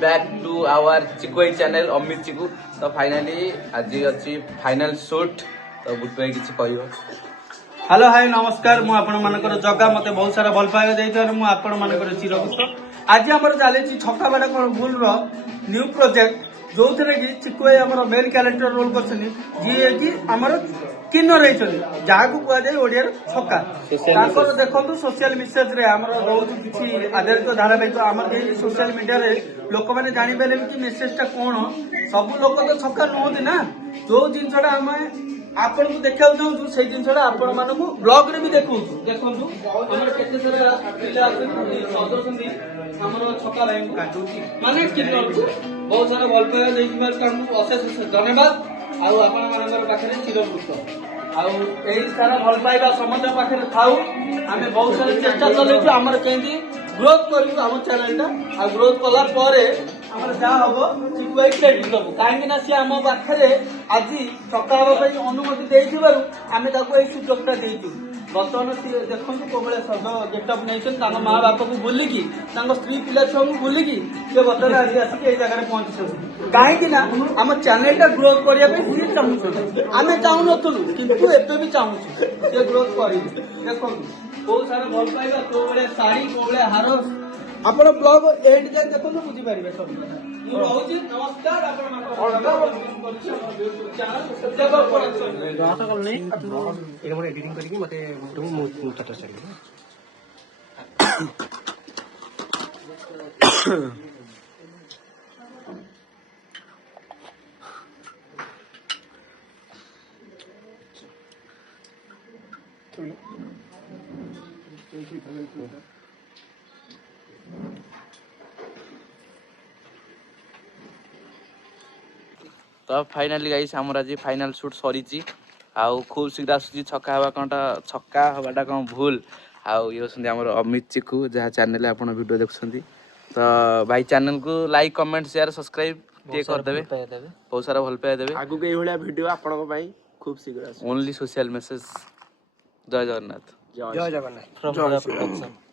back to our Chikoi channel Amit chikoo. तो finally आज अच्छी फाइनल शूट तो बुटवाई किसी कहयो। हेलो हाय नमस्कार मु आपण मानकर जगह मते बहुत सारा भल पाए देइथार मु आपण मानकर चिरकृत। आज हमर चाले छी छक्का बाड़ा कोन भूल रो न्यू प्रोजेक्ट जो थरे कि चिकु हमर मेन कैरेक्टर रोल करछनी जी कि हमर किन्नर रहिछनी जाहा को कुआ जाय ओडिया छक्का ताकर देखंतु सोशल मेसेज रे हमर बहुत किछि आधारित धारावाहिक हमर जे सोशल मीडिया रे लोक माने जानि बेले कि मेसेज ता कोन सब लोक तो छक्का नहोती ना जो जिनसडा हमें आपण को देखा चाहूँ से जिनसा आपण मान ब्लॉग रे भी देखू देखु आम केते सारा पिला सजौती आम छका भाई माने किन्नर को बहुत सारा भल पाइबा अशेष धन्यवाद आपर पाखे चिरकृत आई सारा भल पाइबा समस्त पाखे थाऊ आम बहुत सारा चेष्टा चलू आम कहीं ग्रोथ करूँ आम चैनल टा ग्रोथ कला आमर जहाँ हम चिकु क्रेडिट दबू कहीं सी आम पाखे आज छक्का हाँपाई अनुमति देवर आम सुजोगटा देचु बर्तमान देखो कौ सज गेटअप नहीं माँ बापा को बुलिकी स्त्री पिला छुआ को बुलिकी सी बर्तमान आज आसिक जगह पहुंची कहीं आम चैनल टा ग्रोथ करने सी चाहूँ आम चाहूँ नुलु कि एबे भी चाहूँ सी ग्रोथ कर देखो बहुत सारा भल पाइबा कौ शाढ़ी कौ हार आप ब्लॉग एंड जाए देखो बुझीपारे सब नमस्कार एडिटिंग करके मते तो फाइनली गाइस हमर आज फाइनल शूट सरी आउ खूब शीघ्र आसुची छक्का हवा कौनटा छक्का हवाटा कौन भूल आउ ये होसंदी हमर अमित चिकू जहाँ चैनल आपण वीडियो देखुछंती तो भाई चैनल को लाइक कमेंट शेयर सब्सक्राइब टे कर देबे बहुत सारा भल पाए देबे आगु के भलिया वीडियो आपण को भाई खूब शीघ्र ओनली सोशल मेसेज जय जगन्नाथ जय जगन्नाथ